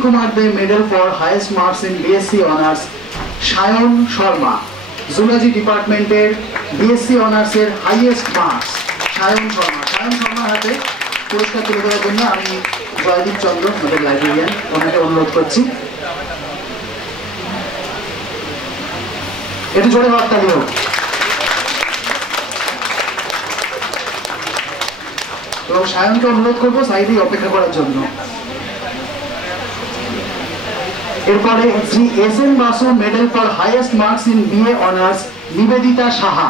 Kumar De Medal for Highest Marks in BSc Honours, Shayan Sharma, Zoology Department BSc Honours এর highest marks, Shayan Sharma হাতে পুরস্কার তুলে দেওয়ার জন্য আমি জয়দীপ চন্দ্র আমাদের লাইব্রেরিয়ান ওনাকে অনুরোধ করছি। একটু জোরে হাততালি হোক। এবং সায়নকে অনুরোধ করবো সাইডে অপেক্ষা করার জন্য। এরপরে Shri S N Basu medal for highest marks in BA honours, Nivedita Saha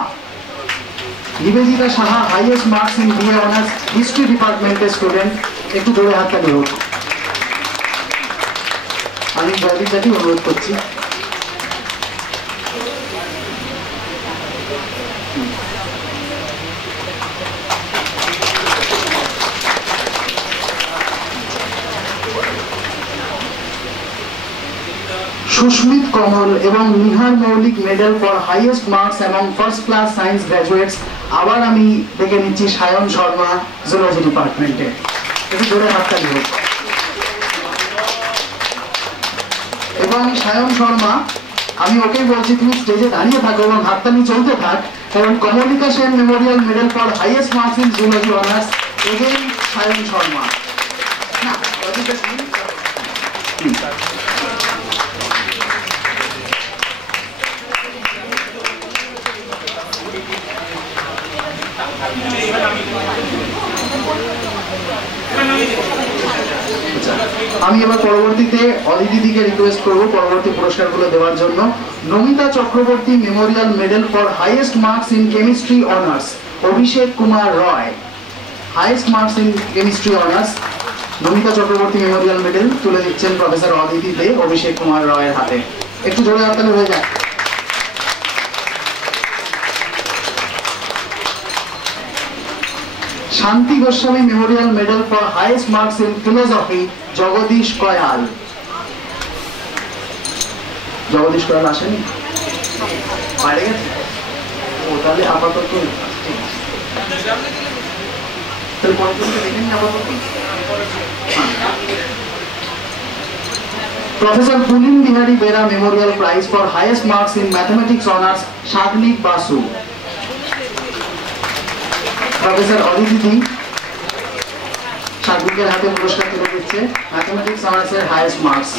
highest marks in BA honours, history ডিপার্টমেন্টের স্টুডেন্ট। একটু জোরে হাততালি হোক। আমি জয়দীপদাকে অনুরোধ করছি। সুস্মিত কমল এবং নিহার মৌলিক মেডেল ফর হাইয়েস্ট মার্কস এবং ফার্স্ট ক্লাস সায়েন্স গ্র্যাজুয়েটস। আবার আমি দেখে নিচ্ছি সায়ন শর্মা, জুলজি ডিপার্টমেন্টে। একটু জোরে হাততালি হোক। এবং সায়ন শর্মা, আমি ওকে বলছি তুমি স্টেজে দাঁড়িয়ে থাকো এবং হাততালি চলতে থাক, কারণ Kamalika Sen Memorial medal for highest marks in zoology honours, again Sayan Sharma. না, আমি এবার পরবর্তীতে অদিতিদিকে রিকোয়েস্ট করব পরবর্তী পুরস্কারগুলো দেওয়ার জন্য। Namita Chakraborty memorial medal for highest marks in chemistry honours, Abhishek Kumar Roy, highest marks in chemistry honours. Namita Chakraborty memorial medal তুলে দিচ্ছেন প্রফেসর অদিতি দে অভিষেক কুমার রয়ের হাতে। একটু জোরে হাততালি হয়ে যায়। Shanti Goswami memorial medal for highest marks in philosophy, Jagdish Kayal. Jagdish Kayal আসেনি, বাইরে গেছে। ও তাহলে আপাতত professor Pulin Bihari Bera memorial prize for highest marks in mathematics honours, Sagnik Basu. Professor Aditi সাগনিকের হাতে পুরস্কার তুলে দিচ্ছে ম্যাথমেটিক্স অনার্সের হাইয়েস্ট মার্কস।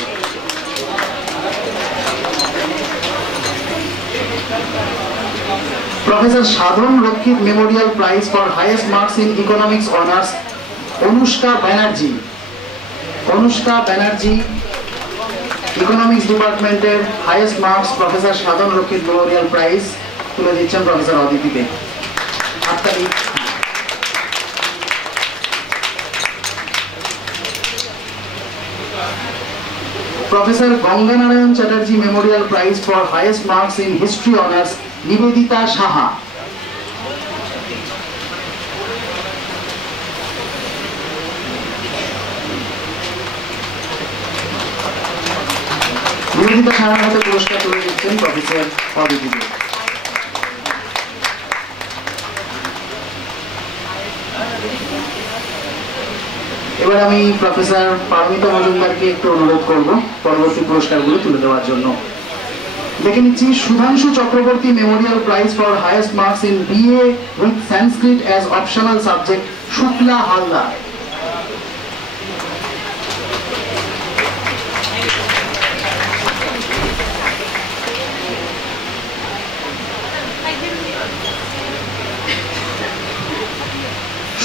প্রফেসর সাধন রক্ষিত Memorial prize for highest marks in economics honours, Anushka Banerjee economics ডিপার্টমেন্টের হাইয়েস্ট মার্কস। প্রফেসর সাধন রক্ষিত মেমোরিয়াল প্রাইজ তুলে দিচ্ছেন প্রফেসর অদিতি দে। হাততালি। Professor Ganganarayan Chatterjee Memorial prize for highest marks in history honours, Nivedita Saha. Nivedita সাহার হাতে পুরস্কার তুলে দিচ্ছেন প্রফেসর অদিতি দে। এবার আমি প্রফেসর পারমিতা মজুমদারকে একটু অনুরোধ করব পরবর্তী পুরস্কারগুলো তুলে দেওয়ার জন্য। দেখে নিচ্ছি Sudhanshu Chakraborty Memorial prize for highest marks in BA with Sanskrit as optional subject, Shukla Haldar.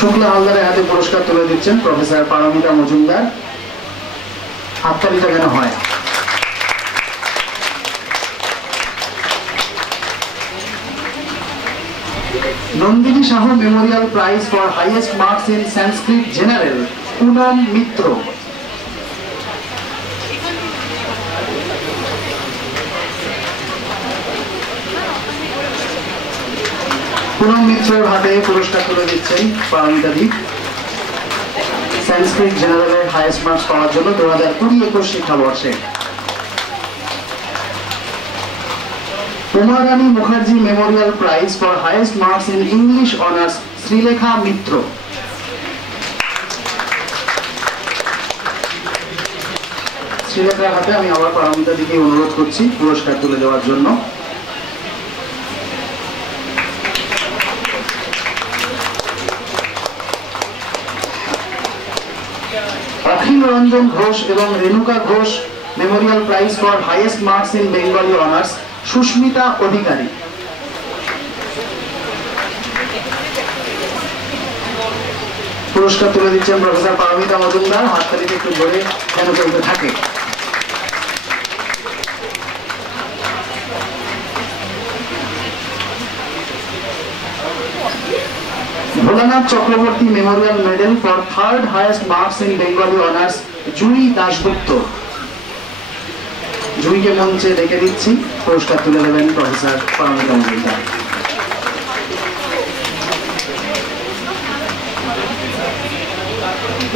Shukla হালদারের হাতে পুরস্কার তুলে দিচ্ছেন প্রফেসর পারমিতা মজুমদার। হাততালিটা কেন হয়? Nandini Sahu memorial prize for highest marks in Sanskrit general, Punam Mitra. Punam মিত্রের হাতে পুরস্কার তুলে দিচ্ছেন পারমিতা দি সংস্কৃত জেনারেলের হাইয়েস্ট মার্কস পাওয়ার জন্য 2020-21 শিক্ষাবর্ষে। Umarani Mukherjee memorial prize for highest marks in English honours, Srilekha Mitra. শ্রীলেখার হাতে আমি আবার পারমিতা দিকে অনুরোধ করছি পুরস্কার তুলে দেওয়ার জন্য। অখিল রঞ্জন ঘোষ এবং Renuka Ghosh memorial prize for highest marks in Bengali honours Susmita Adhikari. পুরস্কার তুলে দিচ্ছেন প্রফেসর পারমিতা মজুমদার, হাততালিতে একটু ধরে যেন চলতে থাকে। Bholanath Chakraborty memorial medal for third highest marks in Bengali honours Jui Dasgupta. জুইকে মঞ্চে ডেকে দিচ্ছি, পুরস্কার তুলে দেবেন প্রফেসর পারমিতা মজুমদার।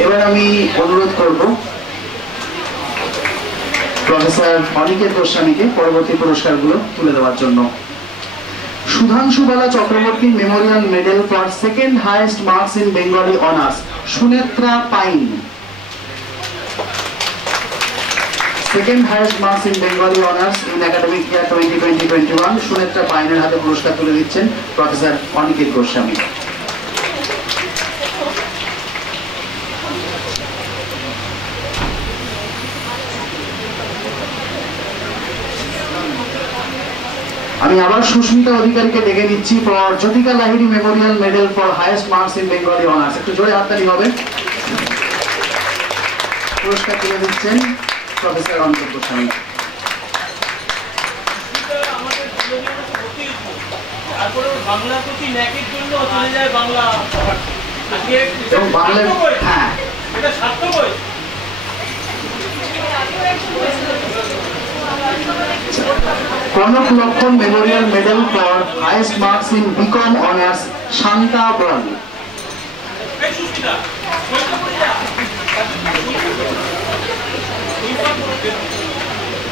এবার আমি অনুরোধ করব প্রফেসর অনিকেত গোস্বামীকে পরবর্তী পুরস্কারগুলো তুলে দেওয়ার জন্য। Sudhanshubala Chakraborty memorial medal for second highest marks in Bengali honours Sunetra Pain. Second highest marks in Bengali honours in academic year 2020-21 Sunetra পাইনের হাতে পুরস্কার তুলে দিচ্ছেন প্রফেসর অনিকেত গোস্বামী। আমি আবার সুস্মিতা অধিকারীকে ডেকে নিচ্ছি for Jyotika Lahiri Memorial medal for highest marks in Bengali honours. একটু জোরে হাততালি হবে। পুরস্কার তুলে দিচ্ছেন প্রফেসর অনিকেত গোস্বামী। এবং বাংলা হ্যাঁ Kanak Lakshman memorial medal for highest marks in BCom honours Shanta Bal.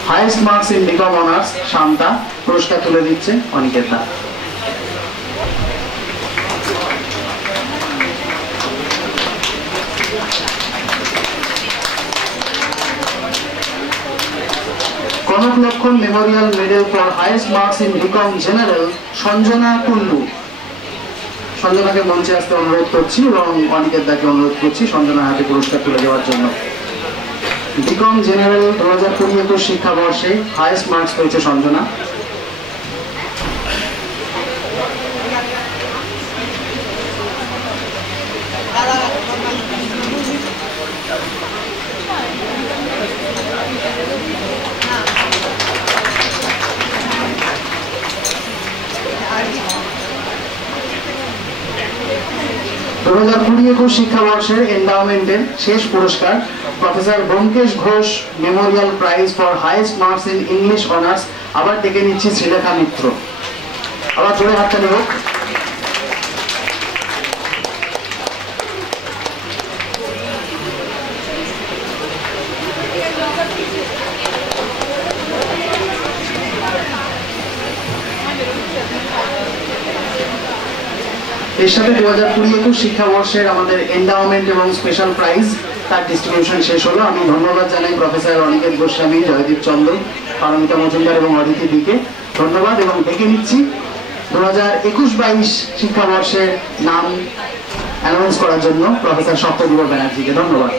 Highest marks in BCom honours Shanta, পুরস্কার তুলে দিচ্ছে অনিকেত দা। Kanak Lakshman memorial medal for highest marks in BCom general Sanjana Kullu. সঞ্জনাকে মঞ্চে আসতে অনুরোধ করছি এবং অনিকেত দাকে অনুরোধ করছি সঞ্জনার হাতে পুরস্কার তুলে দেওয়ার জন্য। বিকম জেনারেল 2020-21 শিক্ষাবর্ষে হাইয়েস্ট মার্কস পেয়েছে সঞ্জনা। শিক্ষাবর্ষের এন্ডাওমেন্টের শেষ পুরস্কার professor Byomkesh Ghosh memorial prize for highest marks in English honours. আবার ডেকে নিচ্ছি শ্রীলেখা মিত্র। আবার জোরে হাততালি হোক। এর সাথে 2020-21 শিক্ষাবর্ষের আমাদের এন্ডাওমেন্ট এবং স্পেশাল প্রাইজ তার ডিস্ট্রিবিউশন শেষ হলো। আমি ধন্যবাদ জানাই প্রফেসর অনিকেত গোস্বামী, জয়দীপ চন্দ্র, পারমিতা মজুমদার এবং অদিতি দিকে ধন্যবাদ। এবং ডেকে নিচ্ছি 2021-22 শিক্ষাবর্ষের নাম অ্যানাউন্স করার জন্য প্রফেসর সপ্তদীপ ব্যানার্জিকে। ধন্যবাদ।